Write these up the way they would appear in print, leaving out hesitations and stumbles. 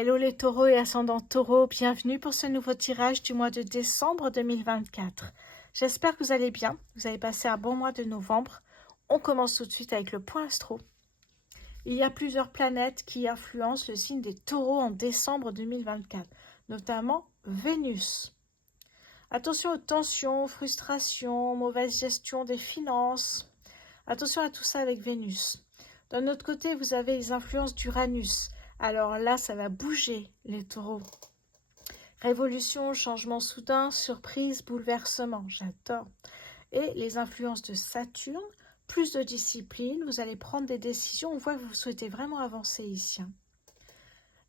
Hello les taureaux et ascendants taureaux, bienvenue pour ce nouveau tirage du mois de décembre 2024. J'espère que vous allez bien, vous avez passé un bon mois de novembre. On commence tout de suite avec le point astro. Il y a plusieurs planètes qui influencent le signe des taureaux en décembre 2024, notamment Vénus. Attention aux tensions, frustrations, mauvaise gestion des finances. Attention à tout ça avec Vénus. D'un autre côté, vous avez les influences d'Uranus. Alors là, ça va bouger, les taureaux. Révolution, changement soudain, surprise, bouleversement, j'adore. Et les influences de Saturne, plus de discipline, vous allez prendre des décisions, on voit que vous souhaitez vraiment avancer ici.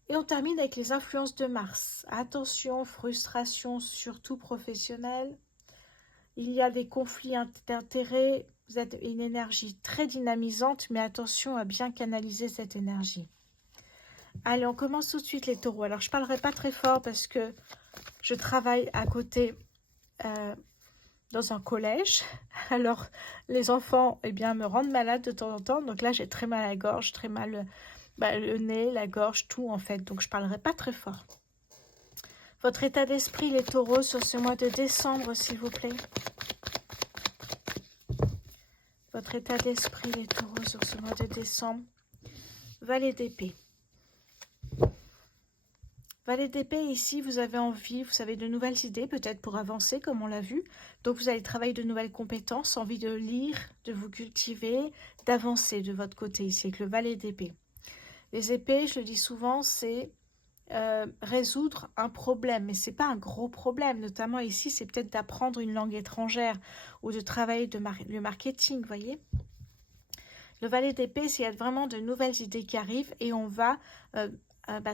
Et on termine avec les influences de Mars. Attention, frustration, surtout professionnelle. Il y a des conflits d'intérêts, vous êtes une énergie très dynamisante, mais attention à bien canaliser cette énergie. Allez, on commence tout de suite les taureaux. Alors, je ne parlerai pas très fort parce que je travaille à côté dans un collège. Alors, les enfants me rendent malade de temps en temps. Donc là, j'ai très mal à la gorge, très mal le nez, la gorge, tout en fait. Donc, je ne parlerai pas très fort. Votre état d'esprit, les taureaux, sur ce mois de décembre, s'il vous plaît. Votre état d'esprit, les taureaux, sur ce mois de décembre. Valet d'épée. Valet d'épée, ici, vous avez envie, vous avez de nouvelles idées, peut-être pour avancer, comme on l'a vu. Donc, vous allez travailler de nouvelles compétences, envie de lire, de vous cultiver, d'avancer de votre côté, ici, avec le valet d'épée. Les épées, je le dis souvent, c'est résoudre un problème, mais c'est pas un gros problème. Notamment ici, c'est peut-être d'apprendre une langue étrangère ou de travailler le marketing, vous voyez. Le valet d'épée, c'est qu'il y a vraiment de nouvelles idées qui arrivent et on va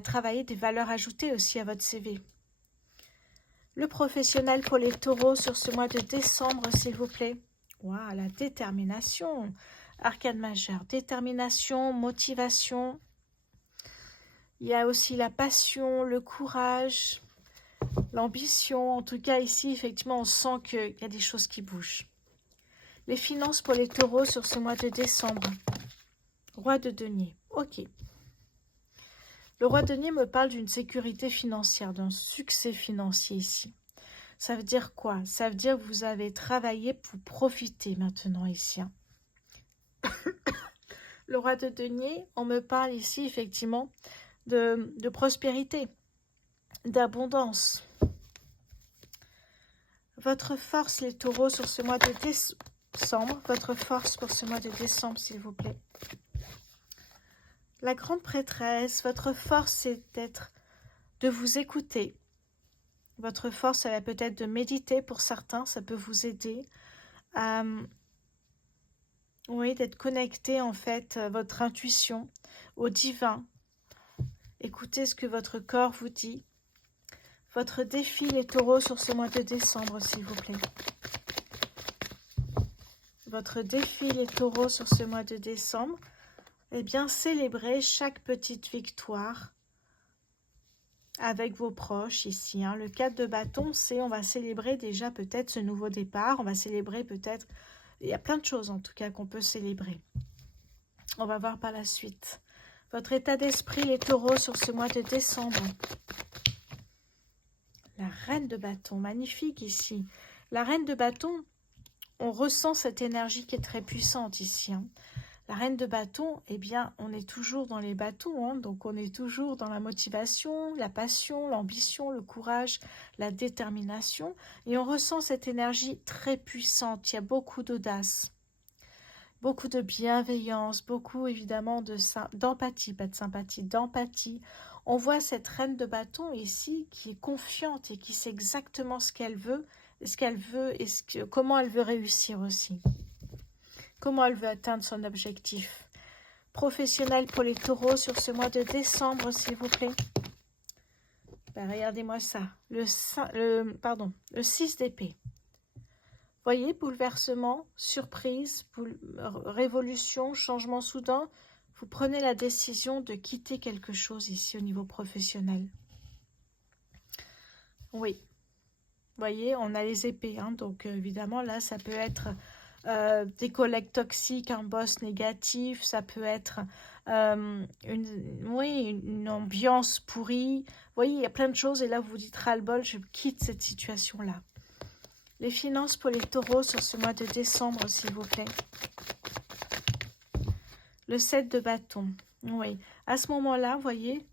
travailler des valeurs ajoutées aussi à votre CV. Le professionnel pour les taureaux sur ce mois de décembre, s'il vous plaît. Waouh, la détermination. Arcane majeur, détermination, motivation. Il y a aussi la passion, le courage, l'ambition. En tout cas, ici, effectivement, on sent qu'il y a des choses qui bougent. Les finances pour les taureaux sur ce mois de décembre. Roi de denier. Ok. Le roi de denier me parle d'une sécurité financière, d'un succès financier ici. Ça veut dire quoi? Ça veut dire que vous avez travaillé pour profiter maintenant ici. Le roi de denier, on me parle ici effectivement de prospérité, d'abondance. Votre force, les taureaux, sur ce mois de décembre. Votre force pour ce mois de décembre, s'il vous plaît. La grande prêtresse, votre force, c'est de vous écouter. Votre force, elle est peut-être de méditer pour certains, ça peut vous aider à d'être connecté en fait à votre intuition, au divin. Écoutez ce que votre corps vous dit. Votre défi, les taureaux, sur ce mois de décembre, s'il vous plaît. Votre défi, les taureaux, sur ce mois de décembre, eh bien, célébrez chaque petite victoire avec vos proches ici. Le 4 de bâton, c'est on va célébrer déjà peut-être ce nouveau départ. On va célébrer peut-être, il y a plein de choses en tout cas qu'on peut célébrer. On va voir par la suite. Votre état d'esprit, les taureaux, sur ce mois de décembre. La reine de bâton, magnifique ici. La reine de bâton, on ressent cette énergie qui est très puissante ici. La reine de bâton, eh bien, on est toujours dans les bâtons, donc on est toujours dans la motivation, la passion, l'ambition, le courage, la détermination, et on ressent cette énergie très puissante. Il y a beaucoup d'audace, beaucoup de bienveillance, beaucoup évidemment d'empathie, pas de sympathie, d'empathie. On voit cette reine de bâton ici qui est confiante et qui sait exactement ce qu'elle veut et comment elle veut réussir aussi. Comment elle veut atteindre son objectif. Professionnel pour les taureaux sur ce mois de décembre, s'il vous plaît. Regardez-moi ça. Le 6 d'épée. Voyez, bouleversement, surprise, révolution, changement soudain. Vous prenez la décision de quitter quelque chose ici au niveau professionnel. Oui. Voyez, on a les épées. Donc évidemment, là, ça peut être... des collègues toxiques, un boss négatif, ça peut être oui, une ambiance pourrie. Vous voyez, il y a plein de choses et là vous vous dites ras-le-bol, je quitte cette situation-là. Les finances pour les taureaux sur ce mois de décembre, s'il vous plaît. Le 7 de bâton. Oui, à ce moment-là, vous voyez,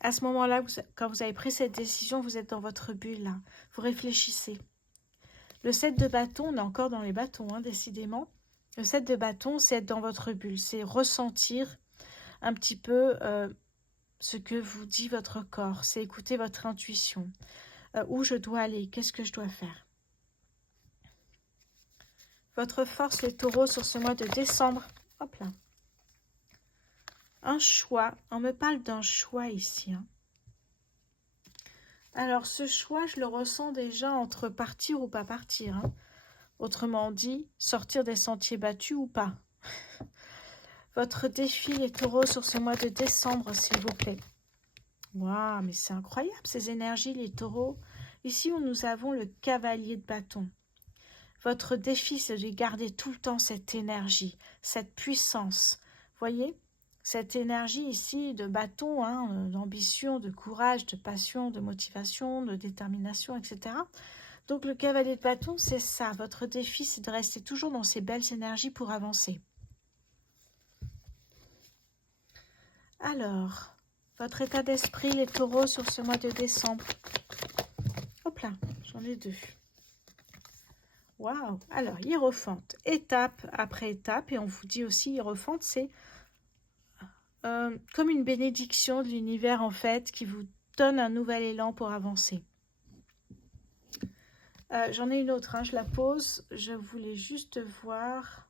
à ce moment-là, quand vous avez pris cette décision, vous êtes dans votre bulle, là. Vous réfléchissez. Le 7 de bâton, on est encore dans les bâtons, hein, décidément. Le 7 de bâton, c'est être dans votre bulle. C'est ressentir un petit peu ce que vous dit votre corps. C'est écouter votre intuition. Où je dois aller, qu'est-ce que je dois faire. Votre force, les taureaux, sur ce mois de décembre. Hop là. Un choix. On me parle d'un choix ici. Hein. Alors, ce choix, je le ressens déjà entre partir ou pas partir. Hein. Autrement dit, sortir des sentiers battus ou pas. Votre défi, les taureaux, sur ce mois de décembre, s'il vous plaît. Waouh, mais c'est incroyable, ces énergies, les taureaux. Ici, où nous avons le cavalier de bâton. Votre défi, c'est de garder tout le temps cette énergie, cette puissance. Voyez, cette énergie ici de bâton, hein, d'ambition, de courage, de passion, de motivation, de détermination, etc. Donc le cavalier de bâton, c'est ça. Votre défi, c'est de rester toujours dans ces belles énergies pour avancer. Alors, votre état d'esprit, les taureaux, sur ce mois de décembre. Hop là, j'en ai deux. Waouh! Alors, hiérophante, étape après étape, et on vous dit aussi, hiérophante, c'est comme une bénédiction de l'univers, en fait, qui vous donne un nouvel élan pour avancer. J'en ai une autre, hein, je la pose, je voulais juste voir.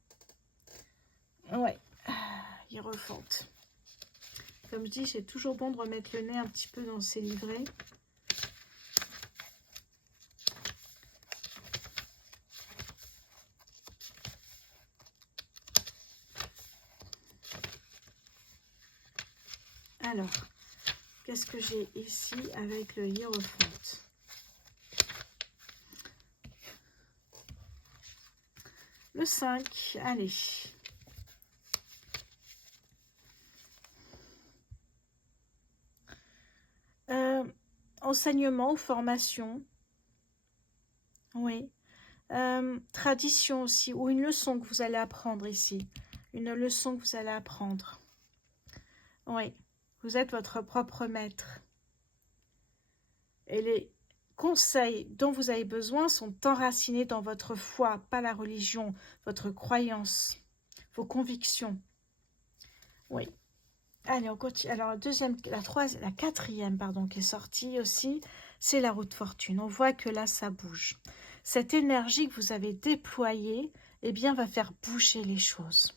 Ouais, hiérophante. Comme je dis, c'est toujours bon de remettre le nez un petit peu dans ces livrets. Alors, qu'est-ce que j'ai ici avec le hiérophante? Le 5, allez. Enseignement ou formation. Oui. Tradition aussi, ou une leçon que vous allez apprendre ici. Une leçon que vous allez apprendre. Oui. Vous êtes votre propre maître. Et les conseils dont vous avez besoin sont enracinés dans votre foi, pas la religion, votre croyance, vos convictions. Oui. Allez, on continue. Alors, la quatrième, pardon, qui est sortie aussi, c'est la roue de fortune. On voit que là, ça bouge. Cette énergie que vous avez déployée, eh bien, va faire bouger les choses.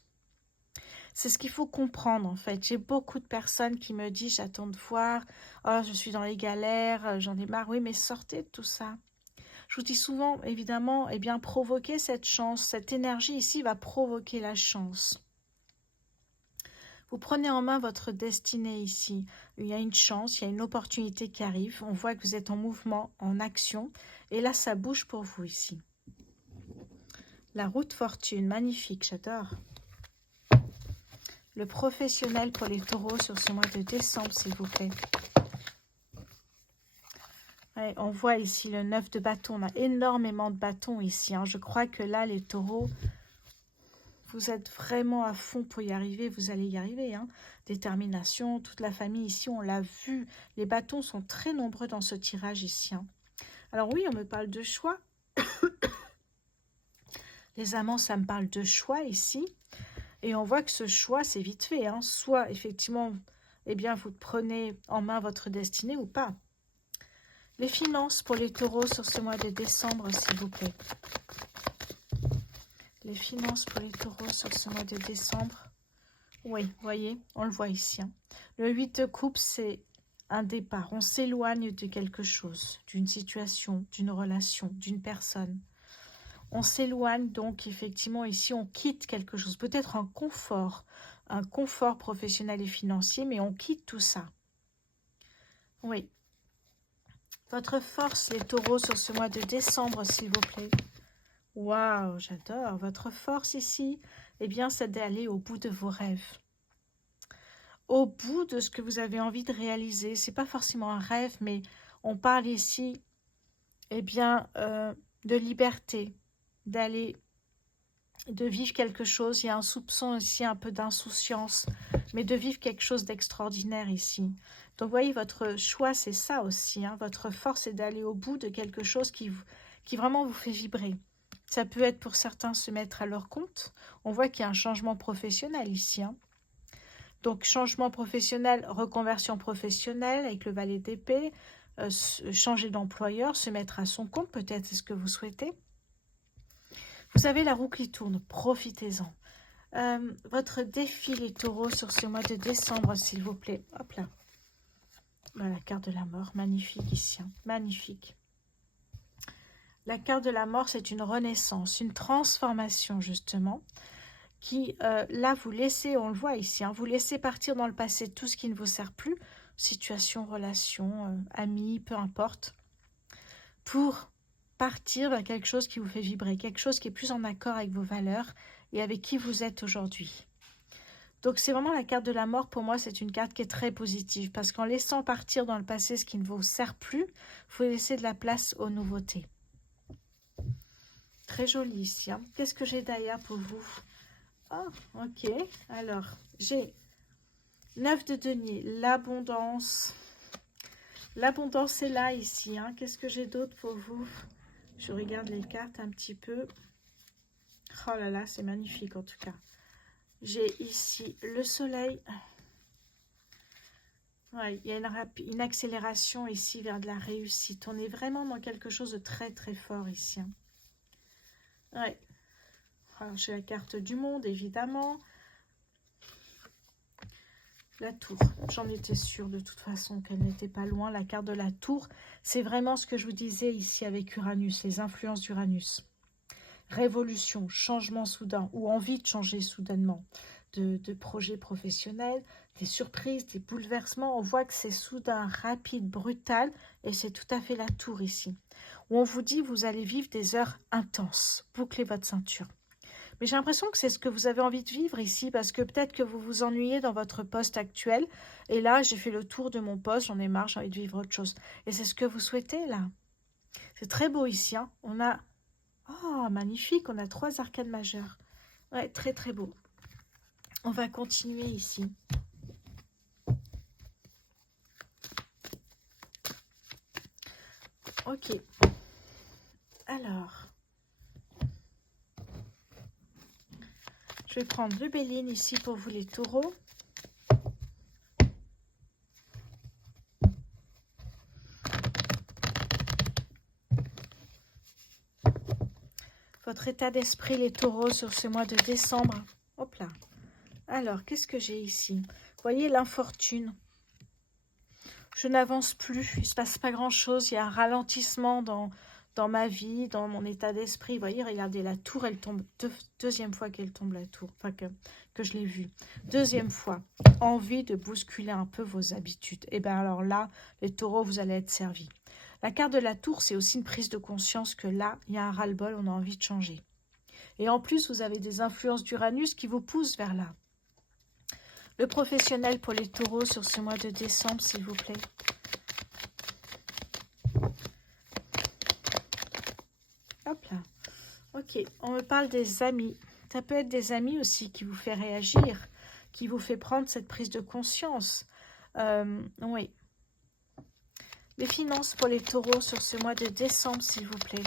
C'est ce qu'il faut comprendre, en fait. J'ai beaucoup de personnes qui me disent, j'attends de voir, oh, je suis dans les galères, j'en ai marre. Oui, mais sortez de tout ça. Je vous dis souvent, évidemment, eh bien, provoquez cette chance. Cette énergie ici va provoquer la chance. Vous prenez en main votre destinée ici. Il y a une chance, il y a une opportunité qui arrive. On voit que vous êtes en mouvement, en action. Et là, ça bouge pour vous ici. La roue de fortune, magnifique, j'adore. Le professionnel pour les taureaux sur ce mois de décembre, s'il vous plaît. Ouais, on voit ici le 9 de bâton. On a énormément de bâtons ici. Hein. Je crois que là, les taureaux, vous êtes vraiment à fond pour y arriver. Vous allez y arriver. Hein. Détermination, toute la famille ici, on l'a vu. Les bâtons sont très nombreux dans ce tirage ici. Hein. Alors oui, on me parle de choix. Les amants, ça me parle de choix ici. Et on voit que ce choix, c'est vite fait. Hein. Soit, effectivement, eh bien, vous prenez en main votre destinée ou pas. Les finances pour les taureaux sur ce mois de décembre, s'il vous plaît. Les finances pour les taureaux sur ce mois de décembre. Oui, vous voyez, on le voit ici. Hein. Le 8 de coupe, c'est un départ. On s'éloigne de quelque chose, d'une situation, d'une relation, d'une personne. On s'éloigne donc, effectivement, ici, on quitte quelque chose. Peut-être un confort professionnel et financier, mais on quitte tout ça. Oui. Votre force, les taureaux, sur ce mois de décembre, s'il vous plaît. Waouh, j'adore. Votre force ici, eh bien, c'est d'aller au bout de vos rêves. au bout de ce que vous avez envie de réaliser. C'est pas forcément un rêve, mais on parle ici, eh bien, de liberté, d'aller, de vivre quelque chose. Il y a un soupçon ici, un peu d'insouciance, mais de vivre quelque chose d'extraordinaire ici. Donc, vous voyez, votre choix, c'est ça aussi. Hein. Votre force est d'aller au bout de quelque chose qui vraiment vous fait vibrer. Ça peut être pour certains se mettre à leur compte. On voit qu'il y a un changement professionnel ici. Hein. Donc, changement professionnel, reconversion professionnelle avec le valet d'épée, changer d'employeur, se mettre à son compte, peut-être c'est ce que vous souhaitez. Vous avez la roue qui tourne, profitez-en. Votre défi, les taureaux, sur ce mois de décembre, s'il vous plaît. Hop là. Voilà, la carte de la mort, magnifique ici, hein. Magnifique. La carte de la mort, c'est une renaissance, une transformation, justement, qui, là, vous laissez, on le voit ici, hein, vous laissez partir dans le passé tout ce qui ne vous sert plus, situation, relation, amis, peu importe, pour partir vers quelque chose qui vous fait vibrer, quelque chose qui est plus en accord avec vos valeurs et avec qui vous êtes aujourd'hui. Donc, c'est vraiment la carte de la mort. Pour moi, c'est une carte qui est très positive parce qu'en laissant partir dans le passé ce qui ne vous sert plus, vous laissez de la place aux nouveautés. Très joli ici. Hein. Qu'est-ce que j'ai derrière pour vous? Ah, ok. Alors, j'ai 9 de denier, l'abondance. L'abondance est là ici. Hein. Qu'est-ce que j'ai d'autre pour vous? Je regarde les cartes un petit peu. Oh là là, c'est magnifique en tout cas. J'ai ici le soleil. Ouais, il y a une accélération ici vers de la réussite. On est vraiment dans quelque chose de très très fort ici. Hein. Ouais. Alors, j'ai la carte du monde, évidemment. La tour. J'en étais sûre de toute façon qu'elle n'était pas loin. La carte de la tour, c'est vraiment ce que je vous disais ici avec Uranus, les influences d'Uranus. Révolution, changement soudain ou envie de changer soudainement de projets professionnels, des surprises, des bouleversements. On voit que c'est soudain, rapide, brutal et c'est tout à fait la tour ici. Où on vous dit vous allez vivre des heures intenses. Bouclez votre ceinture. Mais j'ai l'impression que c'est ce que vous avez envie de vivre ici parce que peut-être que vous vous ennuyez dans votre poste actuel et là j'ai fait le tour de mon poste, j'en ai marre, j'ai envie de vivre autre chose. Et c'est ce que vous souhaitez là. C'est très beau ici. Hein. On a... Oh, magnifique, on a 3 arcanes majeures. Ouais, très très beau. On va continuer ici. Ok. Alors, je vais prendre le Béline ici pour vous les taureaux. Votre état d'esprit, les taureaux, sur ce mois de décembre. Hop là. Alors, qu'est-ce que j'ai ici? Vous voyez l'infortune. Je n'avance plus, il ne se passe pas grand-chose. Il y a un ralentissement dans ma vie, dans mon état d'esprit. Vous voyez, regardez, la tour, elle tombe. Deuxième fois qu'elle tombe, la tour. Enfin, que je l'ai vue. Deuxième fois, envie de bousculer un peu vos habitudes. Et bien alors là, les taureaux, vous allez être servis. La carte de la tour, c'est aussi une prise de conscience que là, il y a un ras-le-bol, on a envie de changer. Et en plus, vous avez des influences d'Uranus qui vous poussent vers là. Le professionnel pour les taureaux sur ce mois de décembre, s'il vous plaît. Hop là. Ok, on me parle des amis. Ça peut être des amis aussi qui vous fait réagir, qui vous fait prendre cette prise de conscience. Oui. Les finances pour les taureaux sur ce mois de décembre, s'il vous plaît.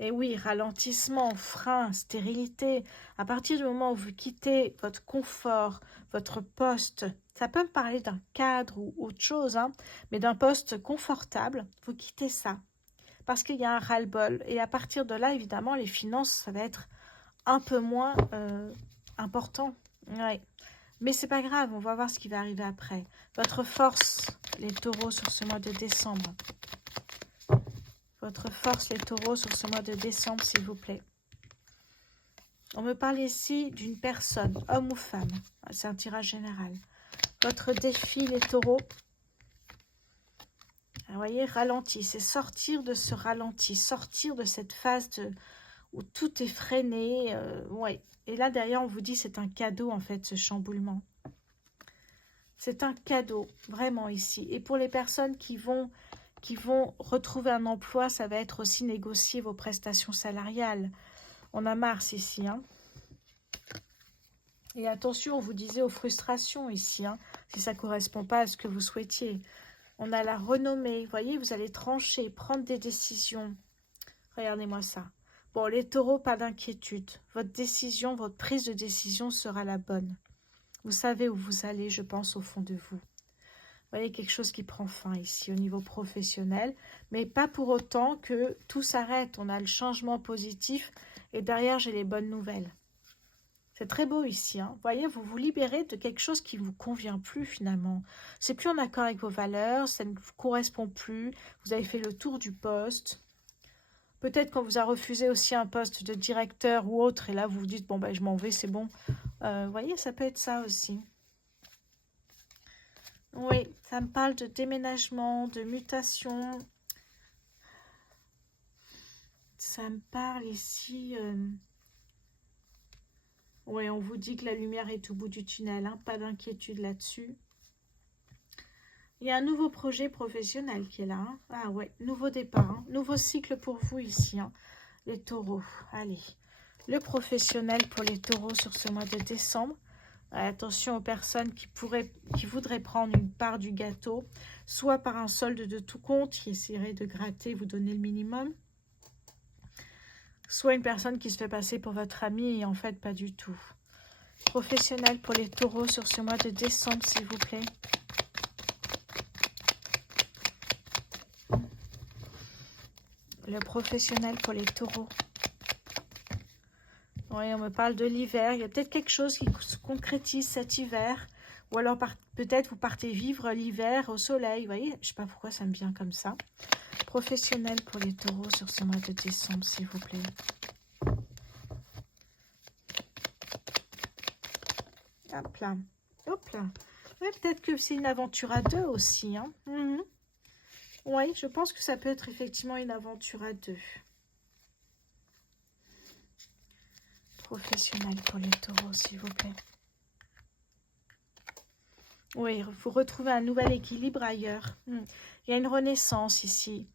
Et oui, ralentissement, frein, stérilité. À partir du moment où vous quittez votre confort, votre poste, ça peut me parler d'un cadre ou autre chose, hein, mais d'un poste confortable, vous quittez ça. Parce qu'il y a un ras-le-bol. Et à partir de là, évidemment, les finances, ça va être un peu moins important. Ouais. Mais c'est pas grave, on va voir ce qui va arriver après. Votre force, les taureaux, sur ce mois de décembre. Votre force, les taureaux, sur ce mois de décembre, s'il vous plaît. On me parle ici d'une personne, homme ou femme. C'est un tirage général. Votre défi, les taureaux. Vous voyez, ralenti. C'est sortir de ce ralenti, sortir de cette phase de... où tout est freiné. Ouais. Et là, derrière, on vous dit c'est un cadeau, en fait, ce chamboulement. C'est un cadeau, vraiment, ici. Et pour les personnes qui vont retrouver un emploi, ça va être aussi négocier vos prestations salariales. On a Mars ici, hein. Et attention, on vous disait aux frustrations ici, hein, si ça ne correspond pas à ce que vous souhaitiez. On a la renommée, vous voyez, vous allez trancher, prendre des décisions. Regardez-moi ça. Bon, les taureaux, pas d'inquiétude. Votre décision, votre prise de décision sera la bonne. Vous savez où vous allez, je pense, au fond de vous. Vous voyez, quelque chose qui prend fin ici au niveau professionnel, mais pas pour autant que tout s'arrête. On a le changement positif et derrière, j'ai les bonnes nouvelles. C'est très beau ici, hein. Vous voyez, vous vous libérez de quelque chose qui ne vous convient plus finalement. C'est plus en accord avec vos valeurs, ça ne vous correspond plus. Vous avez fait le tour du poste. Peut-être qu'on vous a refusé aussi un poste de directeur ou autre, et là vous vous dites, bon, ben, je m'en vais, c'est bon. Vous voyez, ça peut être ça aussi. Oui, ça me parle de déménagement, de mutation. Ça me parle ici... Oui, on vous dit que la lumière est au bout du tunnel, hein, pas d'inquiétude là-dessus. Il y a un nouveau projet professionnel qui est là. Hein. Ah ouais, nouveau départ, hein, nouveau cycle pour vous ici, hein, les taureaux. Allez, le professionnel pour les taureaux sur ce mois de décembre. Attention aux personnes qui voudraient prendre une part du gâteau, soit par un solde de tout compte, qui essaierait de gratter, vous donner le minimum, soit une personne qui se fait passer pour votre ami et en fait pas du tout. Professionnel pour les taureaux sur ce mois de décembre, s'il vous plaît. Le professionnel pour les taureaux. Oui, on me parle de l'hiver. Il y a peut-être quelque chose qui se concrétise cet hiver. Ou alors peut-être vous partez vivre l'hiver au soleil. Vous voyez, je ne sais pas pourquoi ça me vient comme ça. Professionnel pour les taureaux sur ce mois de décembre, s'il vous plaît. Hop là. Hop là. Oui, peut-être que c'est une aventure à deux aussi. Hein. Oui, je pense que ça peut être effectivement une aventure à deux. Professionnel pour les taureaux, s'il vous plaît. Oui, vous retrouvez un nouvel équilibre ailleurs. Il y a une renaissance ici.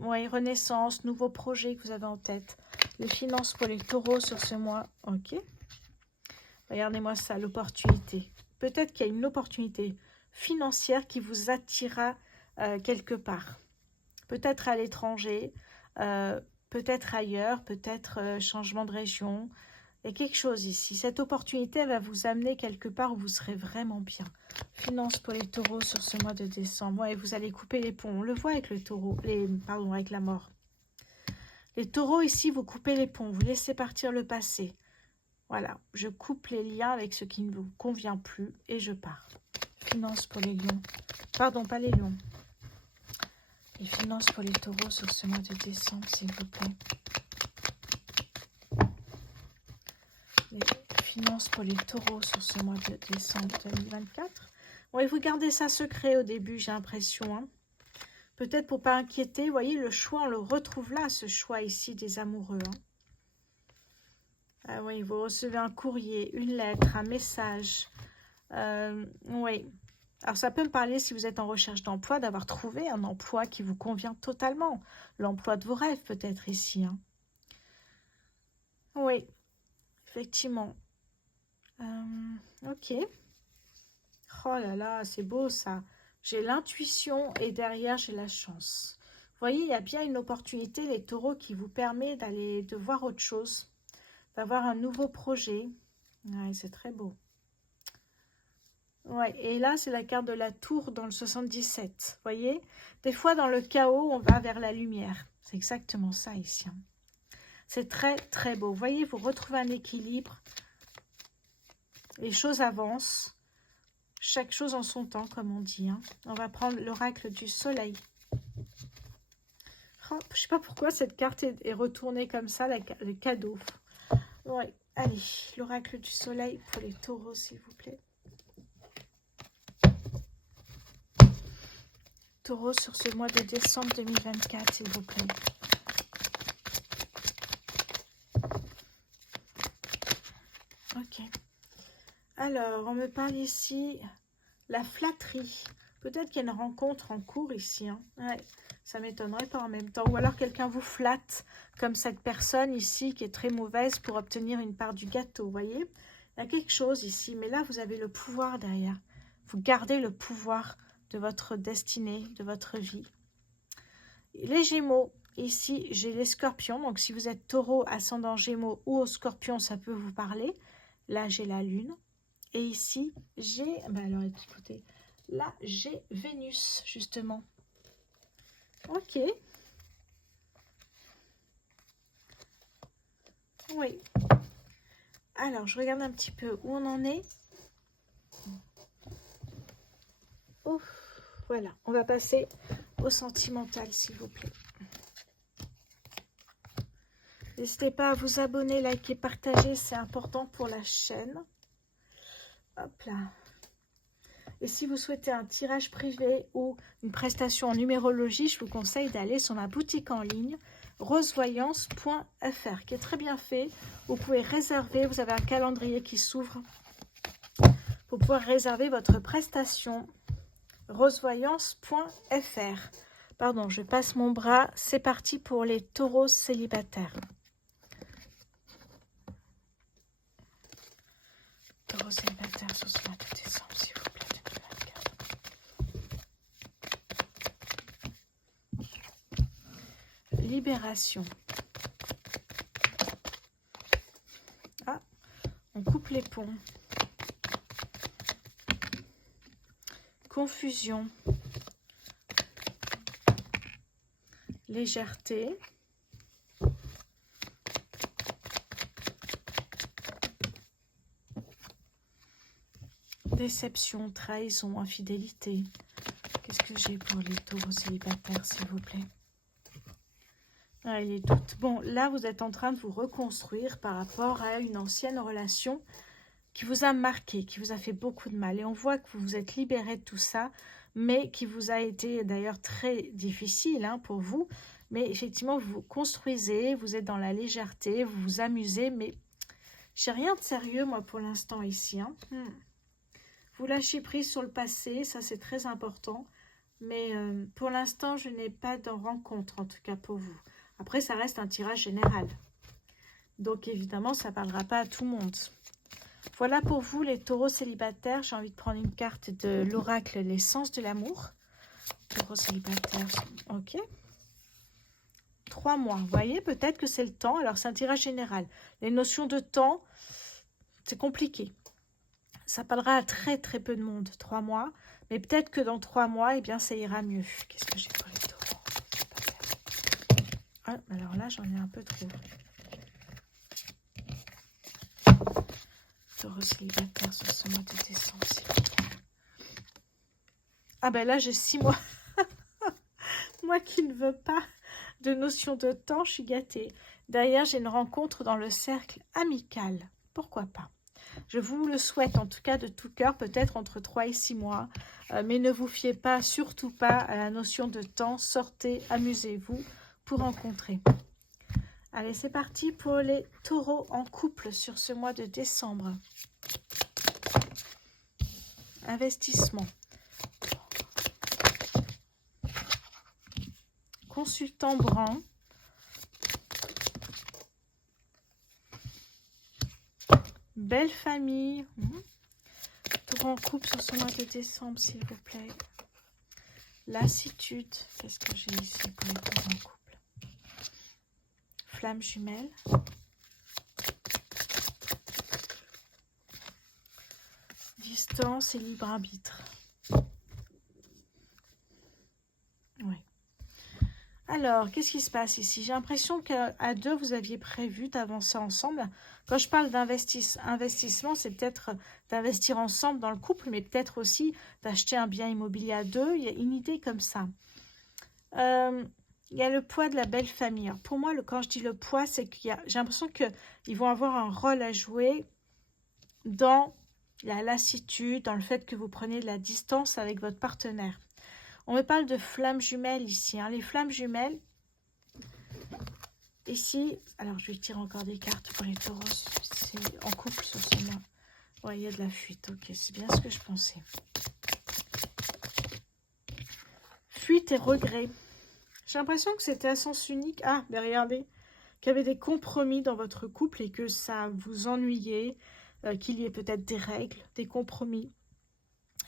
Oui, renaissance, nouveau projet que vous avez en tête. Les finances pour les taureaux sur ce mois. Ok. Regardez-moi ça, l'opportunité. Peut-être qu'il y a une opportunité financière qui vous attirera quelque part. Peut-être à l'étranger, peut-être ailleurs, peut-être changement de région. Il y a quelque chose ici. Cette opportunité elle va vous amener quelque part où vous serez vraiment bien. Finances pour les taureaux sur ce mois de décembre. Ouais, vous allez couper les ponts. On le voit avec le taureau, pardon, avec la mort. Les taureaux ici, vous coupez les ponts. Vous laissez partir le passé. Voilà, je coupe les liens avec ce qui ne vous convient plus et je pars. Finances pour les lions. Pardon, pas les lions. Les finances pour les taureaux sur ce mois de décembre, s'il vous plaît. Les finances pour les taureaux sur ce mois de décembre 2024. Oui, vous gardez ça secret au début, j'ai l'impression. Hein. Peut-être pour ne pas inquiéter. Vous voyez, le choix, on le retrouve là, ce choix ici des amoureux. Hein. Ah oui, vous recevez un courrier, une lettre, un message. Oui. Alors, ça peut me parler, si vous êtes en recherche d'emploi, d'avoir trouvé un emploi qui vous convient totalement. L'emploi de vos rêves, peut-être, ici. Hein. Oui, effectivement. Ok. Oh là là, c'est beau, ça. J'ai l'intuition et derrière, j'ai la chance. Vous voyez, il y a bien une opportunité, les taureaux, qui vous permet de voir autre chose, d'avoir un nouveau projet. Ouais, c'est très beau. Ouais, et là, c'est la carte de la tour dans le 77. Vous voyez, des fois, dans le chaos, on va vers la lumière. C'est exactement ça ici. Hein. C'est très, très beau. Vous voyez, vous retrouvez un équilibre. Les choses avancent. Chaque chose en son temps, comme on dit. Hein. On va prendre l'oracle du soleil. Oh, je ne sais pas pourquoi cette carte est retournée comme ça, le cadeau. Ouais, allez, l'oracle du soleil pour les taureaux, s'il vous plaît. Taureau sur ce mois de décembre 2024, s'il vous plaît. Alors, on me parle ici la flatterie. Peut-être qu'il y a une rencontre en cours ici. Hein. Ouais, ça m'étonnerait pas en même temps. Ou alors quelqu'un vous flatte, comme cette personne ici qui est très mauvaise pour obtenir une part du gâteau. Vous voyez, il y a quelque chose ici. Mais là, vous avez le pouvoir derrière. Vous gardez le pouvoir de votre destinée, de votre vie. Les Gémeaux, ici, j'ai les Scorpions. Donc, si vous êtes Taureau, ascendant Gémeaux ou au Scorpion, ça peut vous parler. Là, j'ai la Lune. Et ici, j'ai... alors, écoutez, là, j'ai Vénus, justement. Ok. Oui. Alors, je regarde un petit peu où on en est. Ouf, voilà, on va passer au sentimental, s'il vous plaît. N'hésitez pas à vous abonner, liker, partager, c'est important pour la chaîne. Hop là. Et si vous souhaitez un tirage privé ou une prestation en numérologie, je vous conseille d'aller sur ma boutique en ligne rosevoyance.fr qui est très bien fait. Vous pouvez réserver, vous avez un calendrier qui s'ouvre pour pouvoir réserver votre prestation. Rosevoyance.fr. Pardon, je passe mon bras. C'est parti pour les taureaux célibataires. Taureaux célibataires sur ce mois de décembre, s'il vous plaît, 2024. Libération. Ah, on coupe les ponts. Confusion. Légèreté. Déception, trahison, infidélité. Qu'est-ce que j'ai pour les taureaux célibataires, s'il vous plaît? Ah, les doutes. Bon, là, vous êtes en train de vous reconstruire par rapport à une ancienne relation qui vous a marqué, qui vous a fait beaucoup de mal. Et on voit que vous vous êtes libéré de tout ça, mais qui vous a été d'ailleurs très difficile hein, pour vous. Mais effectivement, vous vous construisez, vous êtes dans la légèreté, vous vous amusez, mais j'ai rien de sérieux, moi, pour l'instant, ici. Hein. Vous lâchez prise sur le passé, ça, c'est très important. Mais pour l'instant, je n'ai pas de rencontre, en tout cas pour vous. Après, ça reste un tirage général. Donc, évidemment, ça ne parlera pas à tout le monde. Voilà pour vous, les taureaux célibataires. J'ai envie de prendre une carte de l'oracle, l'essence de l'amour. Taureaux célibataires, ok. 3 mois, vous voyez, peut-être que c'est le temps. Alors, c'est un tirage général. Les notions de temps, c'est compliqué. Ça parlera à très, très peu de monde, 3 mois. Mais peut-être que dans 3 mois, eh bien, ça ira mieux. Qu'est-ce que j'ai pour les taureaux? Ah, alors là, j'en ai un peu trop. Taureaux célibataires sur ce mois de décembre, s'il vous plaît. Ah ben là, j'ai 6 mois. Moi qui ne veux pas de notion de temps, je suis gâtée. Derrière, j'ai une rencontre dans le cercle amical. Pourquoi pas? Je vous le souhaite en tout cas de tout cœur, peut-être entre 3 et 6 mois. Mais ne vous fiez pas, surtout pas à la notion de temps. Sortez, amusez-vous pour rencontrer. Allez, c'est parti pour les taureaux en couple sur ce mois de décembre. Investissement. Consultant brun. Belle famille. Taureau en couple sur ce mois de décembre, s'il vous plaît. Lassitude. Qu'est-ce que j'ai ici pour les taureaux en couple? Flamme jumelle. Distance et libre arbitre. Oui. Alors, qu'est-ce qui se passe ici? J'ai l'impression qu'à deux, vous aviez prévu d'avancer ensemble. Quand je parle d'investissement, c'est peut-être d'investir ensemble dans le couple, mais peut-être aussi d'acheter un bien immobilier à deux. Il y a une idée comme ça. Il y a le poids de la belle famille. Alors, pour moi, quand je dis le poids, c'est j'ai l'impression qu'ils vont avoir un rôle à jouer dans la lassitude, dans le fait que vous prenez de la distance avec votre partenaire. On me parle de flammes jumelles ici. Hein. Les flammes jumelles, ici, alors je vais tirer encore des cartes pour les taureaux. C'est en couple sur ce mois Ouais, il y a de la fuite. Ok, c'est bien ce que je pensais. Fuite et regret. J'ai l'impression que c'était à sens unique. Ah, mais regardez, qu'il y avait des compromis dans votre couple et que ça vous ennuyait, qu'il y ait peut-être des règles, des compromis,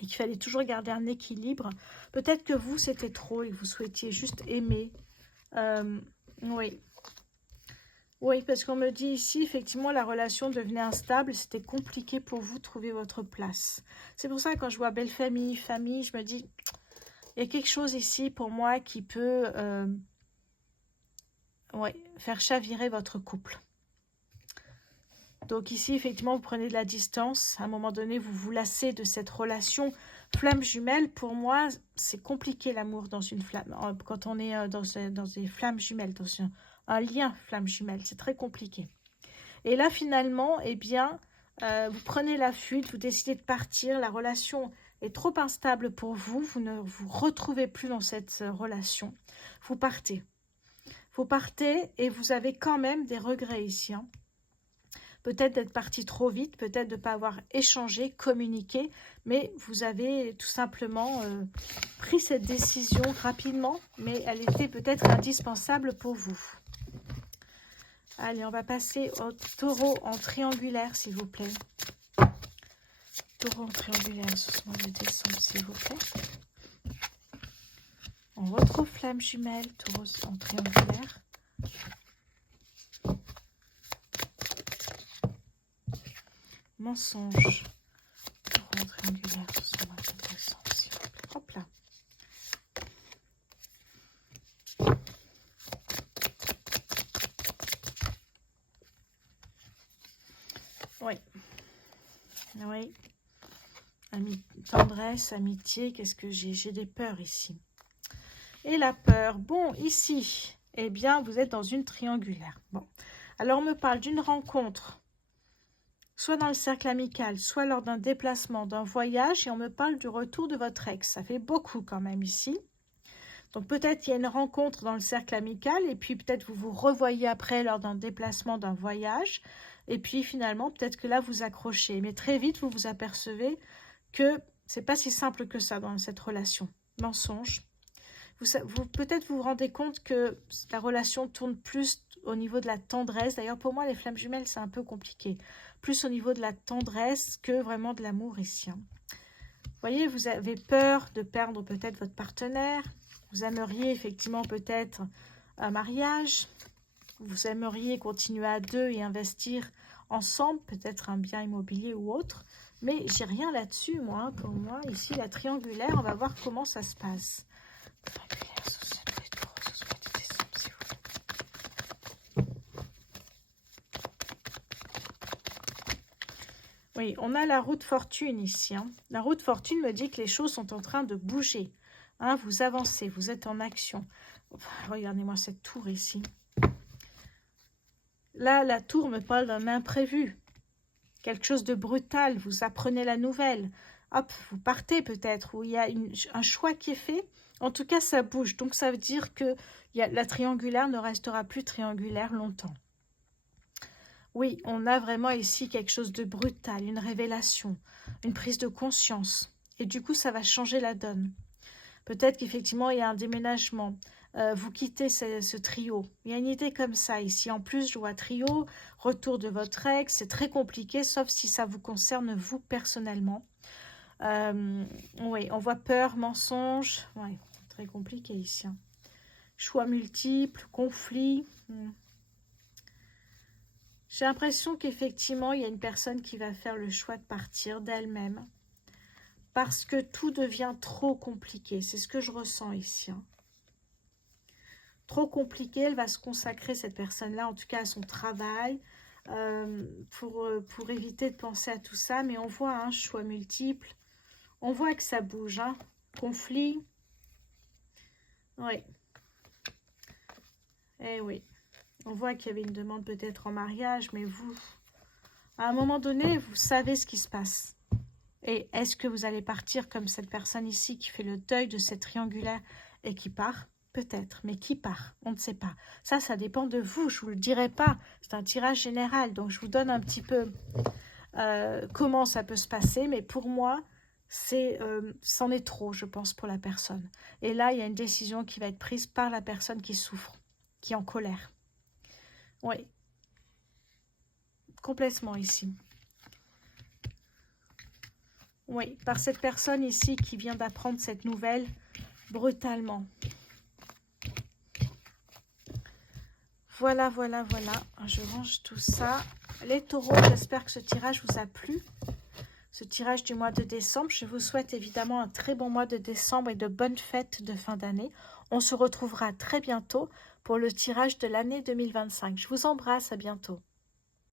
et qu'il fallait toujours garder un équilibre. Peut-être que vous, c'était trop et que vous souhaitiez juste aimer. Oui. Oui, parce qu'on me dit ici, effectivement, la relation devenait instable. C'était compliqué pour vous de trouver votre place. C'est pour ça que quand je vois belle famille, famille, je me dis, il y a quelque chose ici pour moi qui peut ouais, faire chavirer votre couple. Donc ici, effectivement, vous prenez de la distance. À un moment donné, vous vous lassez de cette relation flamme jumelle. Pour moi, c'est compliqué l'amour dans une flamme. Quand on est dans des flammes jumelles, dans un lien flamme jumelle, c'est très compliqué. Et là, finalement, eh bien, vous prenez la fuite, vous décidez de partir. La relation est trop instable pour vous. Vous ne vous retrouvez plus dans cette relation. Vous partez. Vous partez et vous avez quand même des regrets ici. Hein. Peut-être d'être parti trop vite, peut-être de ne pas avoir échangé, communiqué, mais vous avez tout simplement pris cette décision rapidement, mais elle était peut-être indispensable pour vous. Allez, on va passer au taureau en triangulaire, s'il vous plaît. Taureau en triangulaire sur ce mois de décembre, s'il vous plaît. On retrouve flamme jumelle, taureau en triangulaire. Mensonge. Taureau triangulaire sur ce mois de décembre, s'il vous plaît. Hop là. Oui. Oui. Tendresse, amitié, qu'est-ce que j'ai? J'ai des peurs ici. Et la peur. Bon, ici, eh bien, vous êtes dans une triangulaire. Bon. Alors, on me parle d'une rencontre, soit dans le cercle amical, soit lors d'un déplacement, d'un voyage, et on me parle du retour de votre ex. Ça fait beaucoup quand même ici. Donc peut-être il y a une rencontre dans le cercle amical, et puis peut-être vous vous revoyez après lors d'un déplacement, d'un voyage, et puis finalement peut-être que là vous accrochez. Mais très vite vous vous apercevez que c'est pas si simple que ça dans cette relation. Mensonge. Vous peut-être vous rendez compte que la relation tourne plus au niveau de la tendresse. D'ailleurs, pour moi, les flammes jumelles, c'est un peu compliqué. Plus au niveau de la tendresse que vraiment de l'amour ici. Vous voyez, vous avez peur de perdre peut-être votre partenaire. Vous aimeriez effectivement peut-être un mariage. Vous aimeriez continuer à deux et investir ensemble, peut-être un bien immobilier ou autre. Mais j'ai rien là-dessus, moi. Pour moi, ici, la triangulaire, on va voir comment ça se passe. Oui, on a la roue de fortune ici. Hein. La roue de fortune me dit que les choses sont en train de bouger. Hein, vous avancez, vous êtes en action. Enfin, regardez-moi cette tour ici. Là, la tour me parle d'un imprévu. Quelque chose de brutal. Vous apprenez la nouvelle. Hop, vous partez peut-être. Ou il y a un choix qui est fait. En tout cas, ça bouge. Donc, ça veut dire que la triangulaire ne restera plus triangulaire longtemps. Oui, on a vraiment ici quelque chose de brutal, une révélation, une prise de conscience. Et du coup, ça va changer la donne. Peut-être qu'effectivement, il y a un déménagement. Vous quittez ce trio. Il y a une idée comme ça ici. En plus, je vois trio, retour de votre ex. C'est très compliqué, sauf si ça vous concerne vous personnellement. Oui, on voit peur, mensonge. Oui, très compliqué ici. Hein. Choix multiples, conflits. J'ai l'impression qu'effectivement, il y a une personne qui va faire le choix de partir d'elle-même. Parce que tout devient trop compliqué. C'est ce que je ressens ici. Hein. Trop compliqué, elle va se consacrer, cette personne-là, en tout cas à son travail, pour éviter de penser à tout ça. Mais on voit un choix multiple. On voit que ça bouge. Hein. Conflit. Oui. Eh oui. On voit qu'il y avait une demande peut-être en mariage, mais vous, à un moment donné, vous savez ce qui se passe. Et est-ce que vous allez partir comme cette personne ici qui fait le deuil de cette triangulaire et qui part? Peut-être, mais qui part? On ne sait pas. Ça dépend de vous, je ne vous le dirai pas. C'est un tirage général, donc je vous donne un petit peu comment ça peut se passer, mais pour moi, c'en est trop, je pense, pour la personne. Et là, il y a une décision qui va être prise par la personne qui souffre, qui est en colère. Oui, complètement ici. Oui, par cette personne ici qui vient d'apprendre cette nouvelle brutalement. Voilà, voilà, voilà. Je range tout ça. Les taureaux, j'espère que ce tirage vous a plu. Ce tirage du mois de décembre. Je vous souhaite évidemment un très bon mois de décembre et de bonnes fêtes de fin d'année. On se retrouvera très bientôt pour le tirage de l'année 2025. Je vous embrasse, à bientôt.